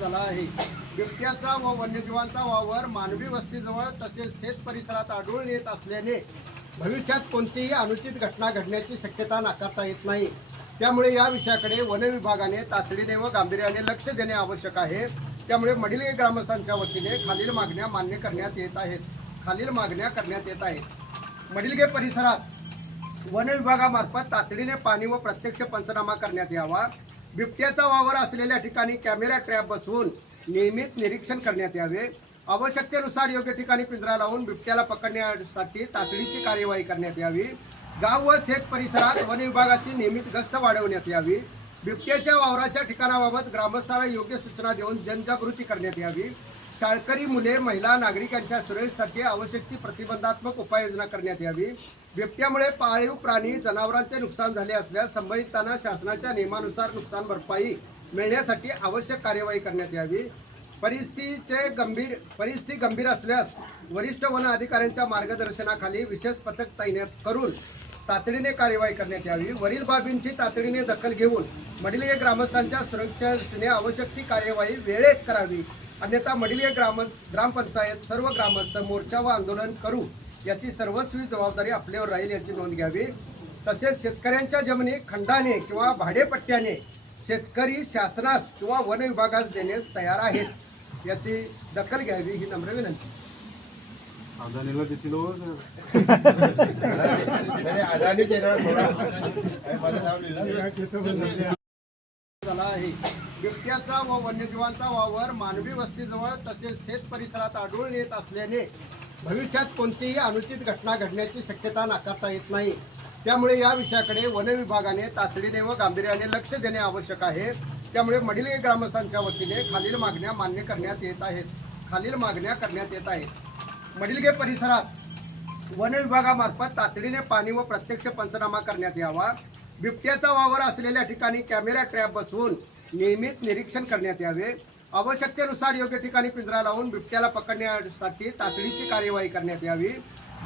झाला आहे। बिबट्याचा व वन्यजीवांचा वावर मानवी वस्तीजवळ तसेच शेत परिसरात आढळून येत असल्याने भविष्यात कोणतीही अनुचित घटना घडण्याची शक्यता नाकारता येत नाही। त्यामुळे या विषयाकडे वन विभागाने तातडीने व गांभीर्याने लक्ष देणे आवश्यक आहे। त्यामुळे मडिलगे ग्रामस्थांच्या वतीने खालील मागण्या मान्य करण्यात येत आहेत। मडिलगे परिसरात वन विभागामार्फत तातडीने पाणी व प्रत्यक्ष पंचनामा करण्यात यावा। बिबट्याचा वावर असलेल्या ठिकाणी कॅमेरा ट्रॅप बसवून नियमित निरीक्षण करण्यात यावे। आवश्यकतेनुसार योग्य ठिकाणी पिंजरा लावून बिबट्याला पकडण्यासाठी तातडीची कार्यवाही करण्यात यावी। गाव व शेत परिसरात वन विभागाची नियमित गस्त वाढवण्यात यावी। बिबट्याच्या वावराच्या ठिकाणाबाबत ग्रामस्थांना योग्य सूचना देऊन जनजागृती करण्यात यावी। शाळकरी मुले, महिला, नागरिकांच्या सुरक्षेसाठी आवश्यक ती प्रतिबंधात्मक उपाययोजना करण्यात यावी। बिबट्यामुळे पाळीव प्राणी, जनावरांचे नुकसान झाले असल्यास संबंधितांना शासनाच्या नियमानुसार नुकसान भरपाई मिळण्यासाठी आवश्यक कार्यवाही करण्यात यावी। परिस्थिती गंभीर असल्यास वरिष्ठ वन अधिकाऱ्यांच्या मार्गदर्शनाखाली विशेष पथक तैनात करून तातडीने कार्यवाही करण्यात यावी। वरील बाबींची तातडीने दखल घेऊन मडिलगे ग्रामस्थांच्या सुरक्षेच्या दृष्टीने आवश्यक ती कार्यवाही वेळेत करावी, अन्यथा मडिलगे ग्रामपंचायत सर्व ग्रामस्थ मोर्चा व आंदोलन करू याची सर्वस्वी जबाबदारी आपल्यावर राहील याची नोंद घ्यावी। तसेच शेतकऱ्यांच्या जमिनी खंडाने किंवा भाडेपट्ट्याने शेतकरी शासनास किंवा वन विभागास देण्यास तयार आहेत याची दखल घ्यावी ही नम्र विनंती। झाला आहे। बिबट्याचा व वन्यजीवांचा वावर मानवी वस्तीजवळ तसेच शेत परिसरात आढळून येत असल्याने भविष्यात कोणतीही अनुचित घटना घडण्याची शक्यता नाकारता येत नाही। त्यामुळे या विषयाकडे वन विभागाने तातडीने व गांभीर्याने लक्ष देणे आवश्यक आहे। त्यामुळे मडिलगे ग्रामस्थांच्या वतीने खालील मागण्या मान्य करण्यात येत आहेत। मडिलगे परिसरात वन विभागामार्फत तातडीने पाणी व प्रत्यक्ष पंचनामा करण्यात यावा। बिबट्याचा वावर असलेल्या ठिकाणी कॅमेरा ट्रॅप बसवून नियमित निरीक्षण करण्यात यावे। आवश्यकतेनुसार योग्य ठिकाणी पिंजरा लावून बिबट्याला पकडण्यासाठी तातडीची कार्यवाही करण्यात यावी।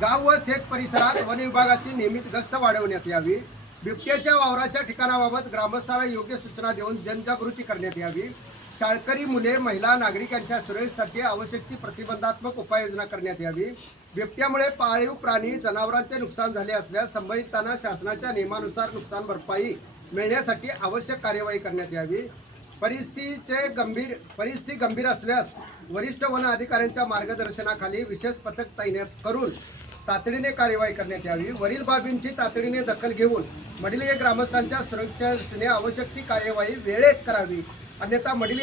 गाव व शेत परिसरात वन विभागाची नियमित गस्त वाढवण्यात यावी। बिबट्याच्या वावराच्या ठिकाणाबाबत ग्रामस्थांना योग्य सूचना देऊन जनजागृती करण्यात यावी। शाळकरी मुले, महिला, नागरिकांच्या सुरक्षेसाठी आवश्यक ती प्रतिबंधात्मक उपाययोजना करण्यात यावी। बिबट्यामुळे पाळीव प्राणी, जनावरांचे नुकसान झाले असल्यास संबंधितांना शासनाच्या नियमानुसार नुकसान भरपाई मिळण्यासाठी आवश्यक कार्यवाही करण्यात यावी। परिस्थिती गंभीर असल्यास वरिष्ठ वन अधिकाऱ्यांच्या मार्गदर्शनाखाली विशेष पथक तैनात करून तातडीने कार्यवाही करण्यात यावी। वरील बाबींची तातडीने दखल घेऊन मडिलगे ग्रामस्थांच्या सुरक्षेच्या दृष्टीने आवश्यक ती कार्यवाही वेळेत करावी, अन्यथा मडिलगे